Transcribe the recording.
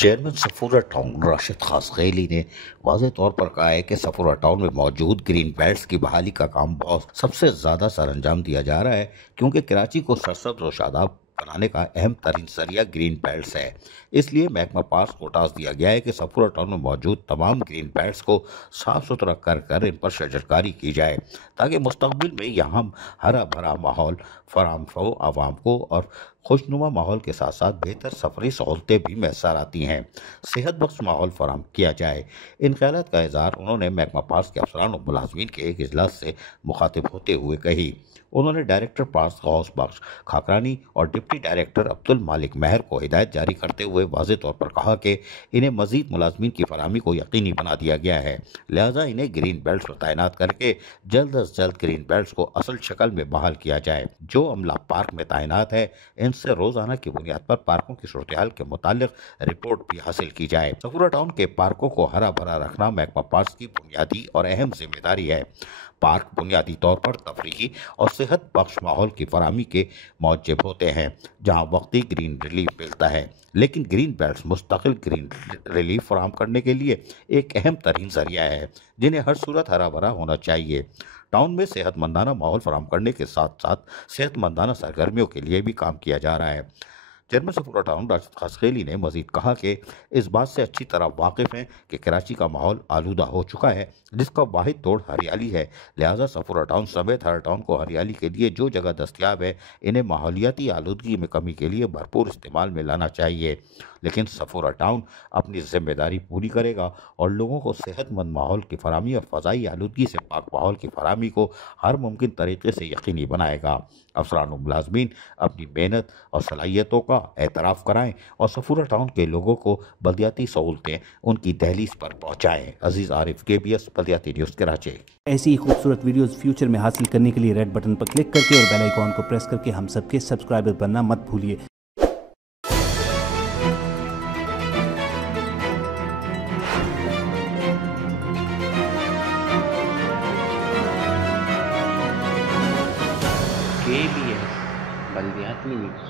Chairman Safura town Rashid خاصخیلی نے واضح طور پر کہا ہے کہ صفورہ ٹاؤن میں موجود گرین بیلٹس کی بحالی کا کام سب سے زیادہ سر انجام دیا جا رہا ہے، کیونکہ کراچی کو سرسبز و شاداب بنانے کا اہم ترین ذریعہ گرین بیلٹس ہے۔ اس لیے محکمہ پارکس کو ٹاسک دیا گیا ہے کہ صفورہ ٹاؤن میں موجود تمام گرین بیلٹس کو صاف ستھرا کر ان پر شجرکاری کی جائے، تاکہ مستقبل میں یہاں ہرا بھرا ماحول فراہم ہو عوام کو، اور خوشنما ماحول کے ساتھ ساتھ بہتر سفری سہولتیں بھی میسر آتی ہیں، صحت بخش ماحول فراہم کیا جائے۔ ان خیالات کا اظہار انہوں نے محکمہ پارکس کے افسران اور ملازمین کے ایک اجلاس سے مخاطب ہوتے ہوئے کہی۔ انہوں نے ڈائریکٹر پارکس غوث بخش کھاکرانی اور ڈپٹی ڈائریکٹر عبد المالک مہر کو ہدایت جاری کرتے ہوئے واضح طور پر کہا کہ انہیں مزید ملازمین کی فراہمی کو یقینی بنا دیا گیا ہے، لہٰذا انہیں گرین بیلٹس پر تعینات کر کے جلد از جلد گرین بیلٹس کو اصل شکل میں بحال کیا جائے۔ جو عملہ پارک میں تعینات ہے ان سے روزانہ کی بنیاد پر پارکوں کی صورتحال کے متعلق رپورٹ بھی حاصل کی جائے۔ صفورہ ٹاؤن کے پارکوں کو ہرا بھرا رکھنا محکمہ پارکس کی بنیادی اور اہم ذمہ داری ہے۔ پارک بنیادی طور پر تفریحی اور صحت بخش ماحول کی فراہمی کے موجب ہوتے ہیں، جہاں وقتی گرین ریلیف ملتا ہے، لیکن گرین بیلٹس مستقل گرین ریلیف فراہم کرنے کے لیے ایک اہم ترین ذریعہ ہے، جنہیں ہر صورت ہرا بھرا ہونا چاہیے۔ ٹاؤن میں صحت مندانہ ماحول فراہم کرنے کے ساتھ ساتھ صحت مندانہ سرگرمیوں کے لیے بھی کام کیا جا رہا ہے۔ چیئرمین صفورہ ٹاؤن راشد خاصخیلی نے مزید کہا کہ اس بات سے اچھی طرح واقف ہیں کہ کراچی کا ماحول آلودہ ہو چکا ہے، جس کا واحد توڑ ہریالی ہے، لہٰذا صفورہ ٹاؤن سمیت ہر ٹاؤن کو ہریالی کے لیے جو جگہ دستیاب ہے انہیں ماحولیاتی آلودگی میں کمی کے لیے بھرپور استعمال میں لانا چاہیے، لیکن صفورہ ٹاؤن اپنی ذمہ داری پوری کرے گا اور لوگوں کو صحت مند ماحول کی فراہمی اور فضائی آلودگی سے پاک ماحول کی فراہمی کو ہر ممکن طریقے سے یقینی بنائے گا۔ افسران و ملازمین اپنی محنت اور صلاحیتوں کا اعتراف کرائیں اور صفورہ ٹاؤن کے لوگوں کو بلدیاتی سہولتیں ان کی دہلیز پر پہنچائیں۔ عزیز عارف، KBS بلدیاتی نیوز کراچی۔ ایسی ہی خوبصورت ویڈیوز فیوچر میں حاصل کرنے کے لیے ریڈ بٹن پر کلک کر کے اور بیل آئیکن کو پریس کر کے ہم سب کے سبسکرائبر بننا مت بھولیے۔ KBS بلدیاتی نیوز